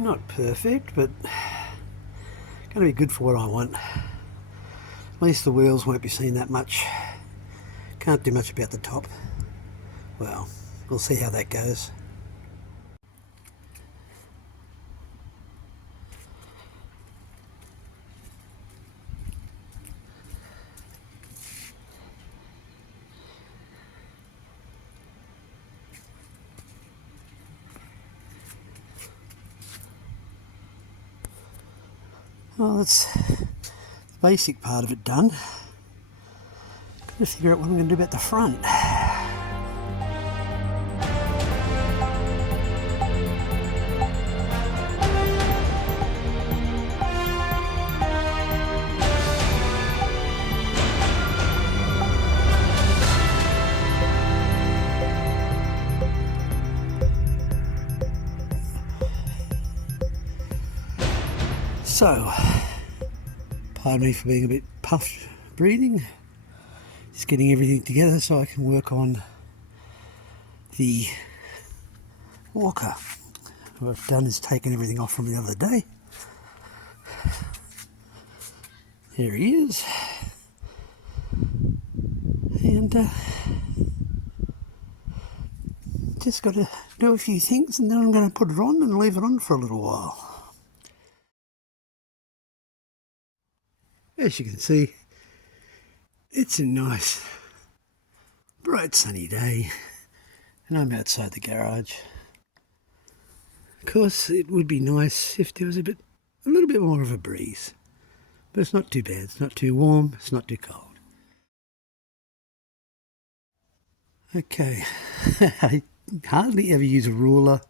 Not perfect, but going to be good for what I want. At least the wheels won't be seen that much. Can't do much about the top. Well, we'll see how that goes. Well, that's the basic part of it done. Got to figure out what I'm going to do about the front. So, pardon me for being a bit puffed breathing. Just getting everything together so I can work on the walker. What I've done is taken everything off from the other day. There he is. And just got to do a few things and then I'm going to put it on and leave it on for a little while. As you can see, it's a nice, bright sunny day and I'm outside the garage. Of course, it would be nice if there was a little bit more of a breeze, but it's not too bad. It's not too warm, it's not too cold. Okay, I hardly ever use a ruler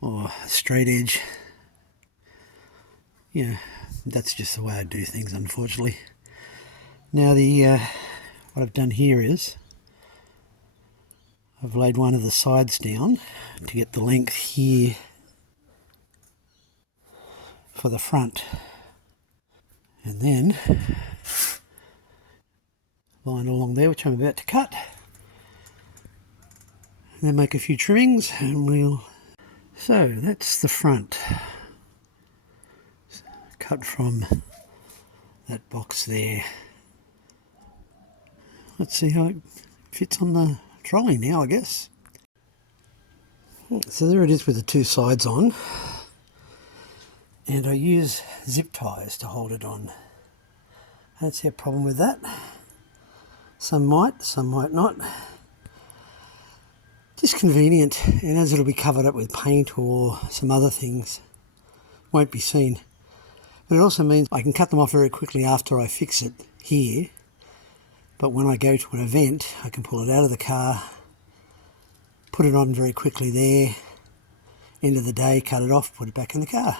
or a straight edge. Yeah, that's just the way I do things, unfortunately. Now what I've done here is I've laid one of the sides down to get the length here for the front, and then line along there, which I'm about to cut, and then make a few trimmings and so that's the front. Cut from that box there. Let's see how it fits on the trolley now, I guess. So there it is with the two sides on, and I use zip ties to hold it on. I don't see a problem with that. Some might not. Just convenient, and as it'll be covered up with paint or some other things, won't be seen. But it also means I can cut them off very quickly after I fix it here. But when I go to an event, I can pull it out of the car, put it on very quickly there, end of the day, cut it off, put it back in the car.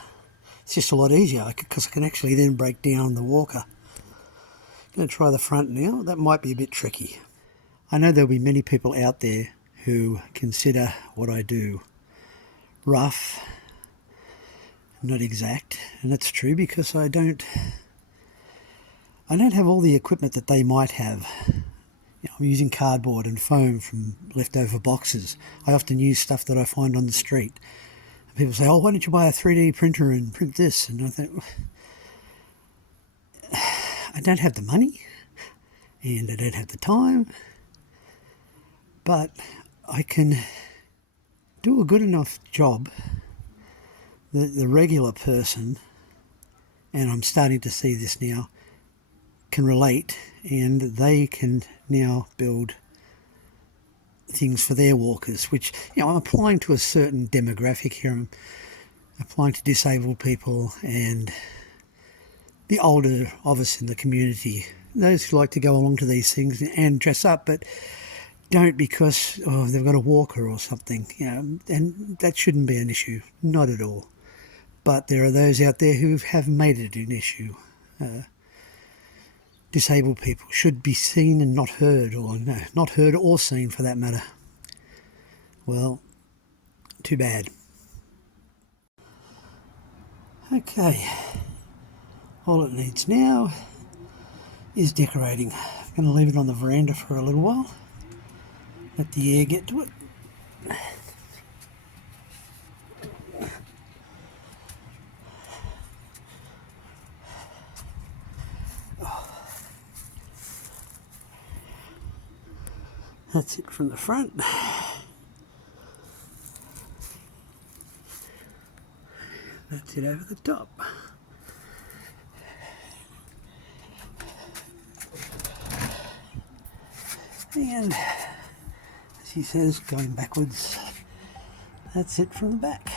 It's just a lot easier because I can actually then break down the walker. I'm going to try the front now. That might be a bit tricky. I know there'll be many people out there who consider what I do rough, not exact, and that's true because I don't have all the equipment that they might have. I'm using cardboard and foam from leftover boxes. I often use stuff that I find on the street. And people say, oh, why don't you buy a 3D printer and print this? And I think, I don't have the money and I don't have the time, but I can do a good enough job that the regular person, and I'm starting to see this now, can relate, and they can now build things for their walkers, which, I'm applying to a certain demographic here. I'm applying to disabled people and the older of us in the community, those who like to go along to these things and dress up, but don't because they've got a walker or something, and that shouldn't be an issue, not at all. But there are those out there who have made it an issue. Disabled people should be seen and not heard, or no, not heard or seen for that matter. Well, too bad. Okay, all it needs now is decorating. I'm going to leave it on the veranda for a little while, let the air get to it. That's it from the front. That's it over the top. And as he says, going backwards, that's it from the back.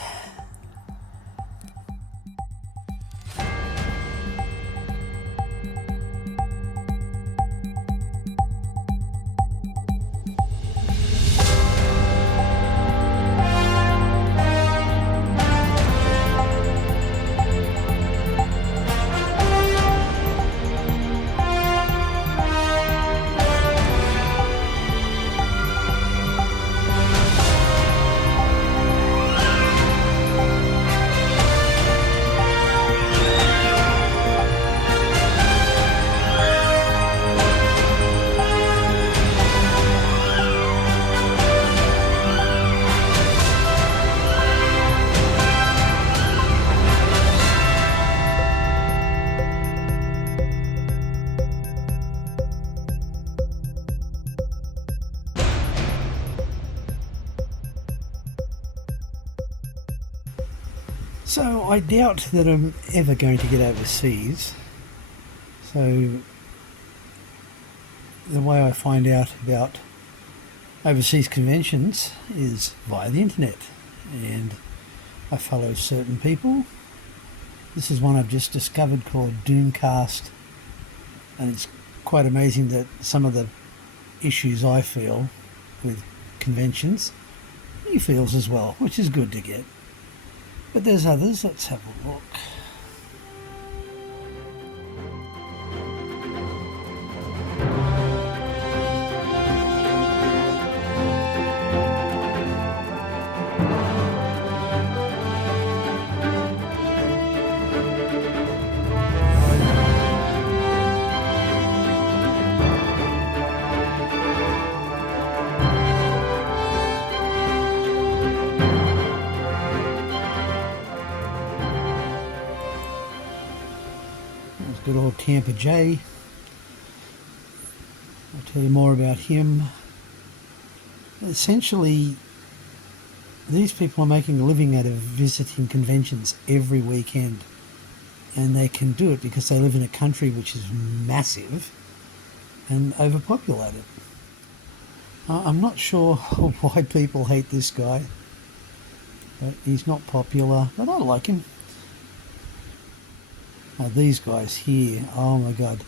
So I doubt that I'm ever going to get overseas. So the way I find out about overseas conventions is via the internet, and I follow certain people. This is one I've just discovered called Doomcast, and it's quite amazing that some of the issues I feel with conventions he feels as well, which is good to get. But there's others. Let's have a look. Good old Tampa J. I'll tell you more about him. Essentially, these people are making a living out of visiting conventions every weekend, and they can do it because they live in a country which is massive and overpopulated. I'm not sure why people hate this guy, but he's not popular, but I like him. Now these guys here, oh my god,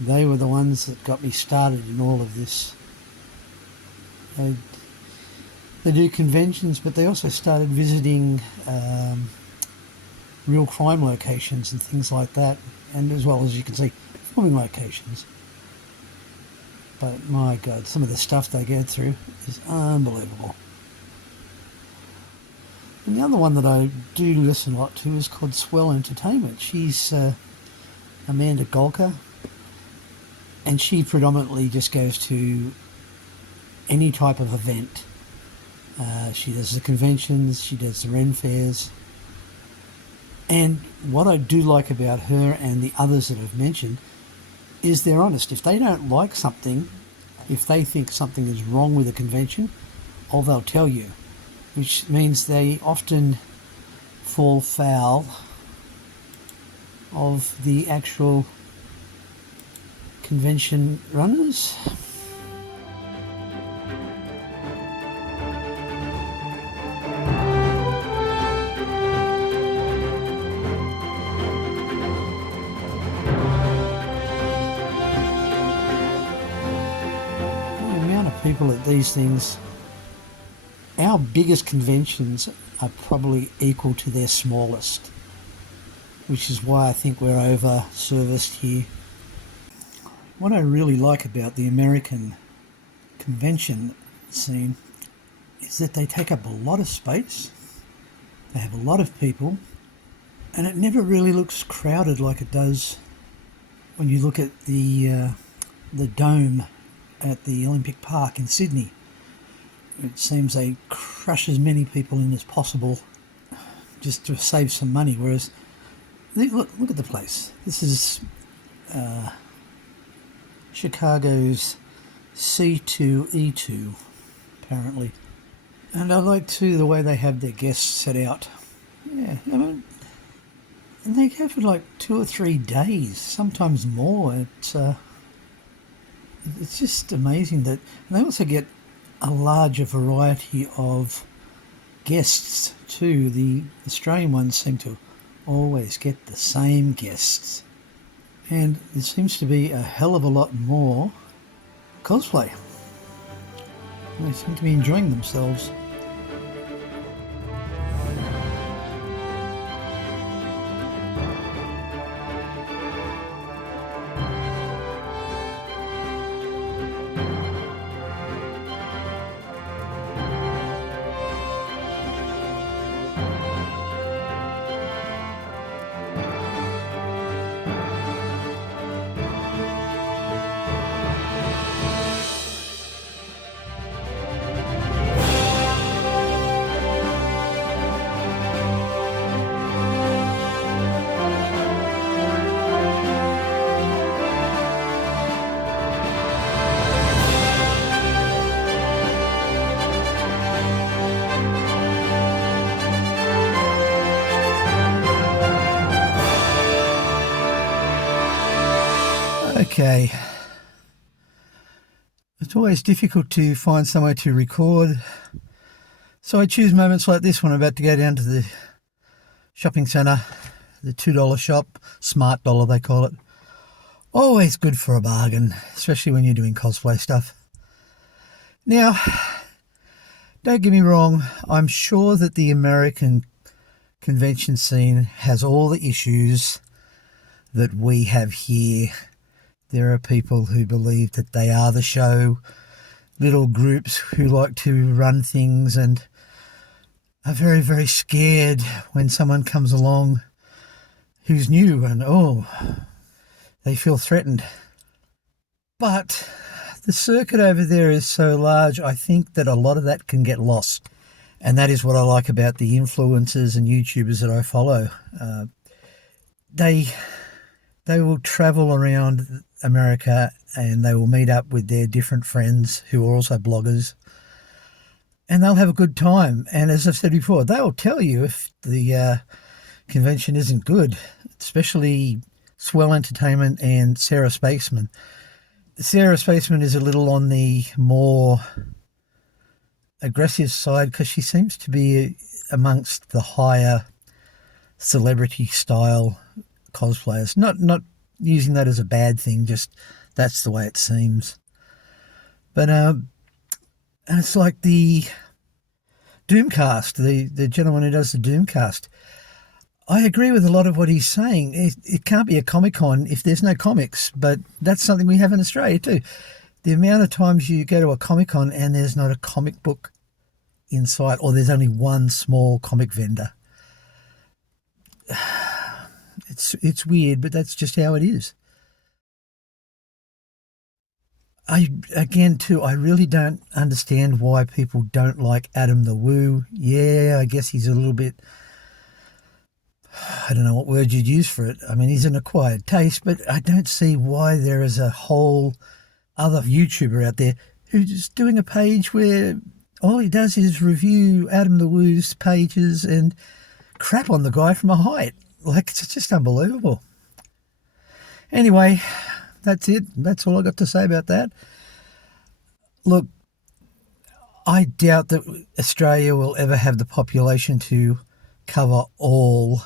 they were the ones that got me started in all of this. They do conventions, but they also started visiting real crime locations and things like that, and as well as you can see, filming locations. But my god, some of the stuff they go through is unbelievable. And the other one that I do listen a lot to is called Swell Entertainment. She's Amanda Golka, and she predominantly just goes to any type of event. She does the conventions, she does the Ren fairs. And what I do like about her and the others that I've mentioned is they're honest. If they don't like something, if they think something is wrong with a convention, they'll tell you. Which means they often fall foul of the actual convention runners. The amount of people at these things, our biggest conventions are probably equal to their smallest, which is why I think we're over-serviced here. What I really like about the American convention scene is that they take up a lot of space, they have a lot of people, and it never really looks crowded like it does when you look at the dome at the Olympic Park in Sydney. It seems they crush as many people in as possible just to save some money, whereas look at the place. This is Chicago's C2E2, apparently. And I like too the way they have their guests set out. Yeah, I mean, and they go for like 2 or 3 days, sometimes more. It's just amazing that, and they also get a larger variety of guests too. The Australian ones seem to always get the same guests, and there seems to be a hell of a lot more cosplay. They seem to be enjoying themselves. Okay. It's always difficult to find somewhere to record, so I choose moments like this when I'm about to go down to the shopping centre, the $2 shop, Smart Dollar they call it. Always good for a bargain, especially when you're doing cosplay stuff. Now, don't get me wrong, I'm sure that the American convention scene has all the issues that we have here. There are people who believe that they are the show, little groups who like to run things and are very, very scared when someone comes along who's new and, they feel threatened. But the circuit over there is so large, I think that a lot of that can get lost. And that is what I like about the influencers and YouTubers that I follow. They will travel around America and they will meet up with their different friends who are also bloggers, and they'll have a good time. And as I've said before, they'll tell you if the convention isn't good, especially Swell Entertainment and Sarah Spaceman. Sarah Spaceman is a little on the more aggressive side because she seems to be amongst the higher celebrity style cosplayers. Not using that as a bad thing, just that's the way it seems. But and it's like the Doomcast, the gentleman who does the Doomcast. I agree with a lot of what he's saying. It can't be a Comic-Con if there's no comics, but that's something we have in Australia too. The amount of times you go to a Comic-Con and there's not a comic book in sight, or there's only one small comic vendor. It's weird, but that's just how it is. I really don't understand why people don't like Adam the Woo. Yeah, I guess he's a little bit, I don't know what word you'd use for it. I mean, he's an acquired taste, but I don't see why there is a whole other YouTuber out there who's doing a page where all he does is review Adam the Woo's pages and crap on the guy from a height. Like, it's just unbelievable. Anyway, that's it. That's all I got to say about that. Look, I doubt that Australia will ever have the population to cover all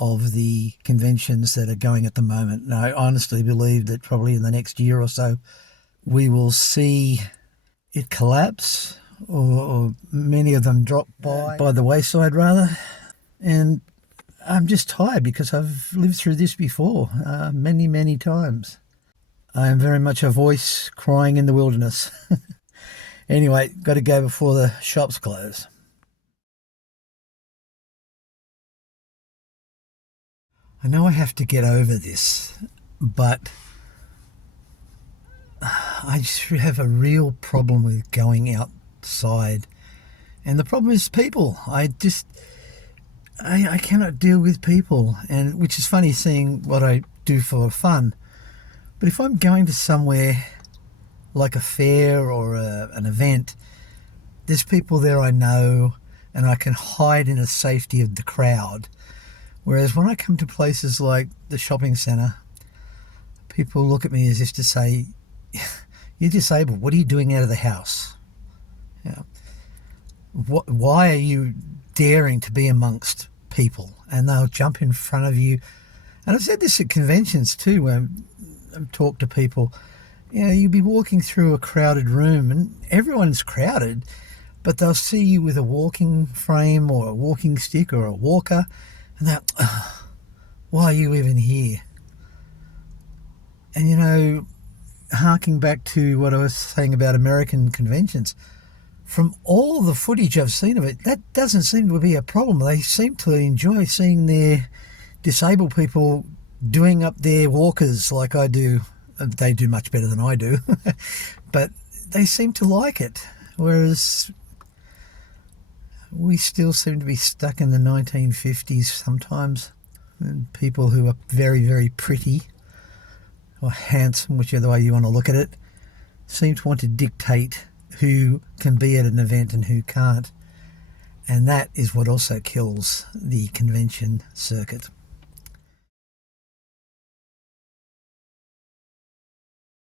of the conventions that are going at the moment. And I honestly believe that probably in the next year or so, we will see it collapse, or many of them drop by the wayside rather. And I'm just tired because I've lived through this before many, many times. I am very much a voice crying in the wilderness. Anyway, got to go before the shops close. I know I have to get over this, but I just have a real problem with going outside. And the problem is people. I cannot deal with people, and which is funny seeing what I do for fun. But if I'm going to somewhere like a fair or an event, there's people there I know and I can hide in the safety of the crowd. Whereas when I come to places like the shopping centre, people look at me as if to say, you're disabled, what are you doing out of the house? You know, why are you daring to be amongst people? And they'll jump in front of you. And I've said this at conventions too, where I've talked to people. You know, you'll be walking through a crowded room and everyone's crowded, but they'll see you with a walking frame or a walking stick or a walker, and they're, why are you even here? And, you know, harking back to what I was saying about American conventions, from all the footage I've seen of it, that doesn't seem to be a problem. They seem to enjoy seeing their disabled people doing up their walkers like I do. They do much better than I do, but they seem to like it. Whereas we still seem to be stuck in the 1950s sometimes. And people who are very, very pretty or handsome, whichever way you want to look at it, seem to want to dictate who can be at an event and who can't. And that is what also kills the convention circuit.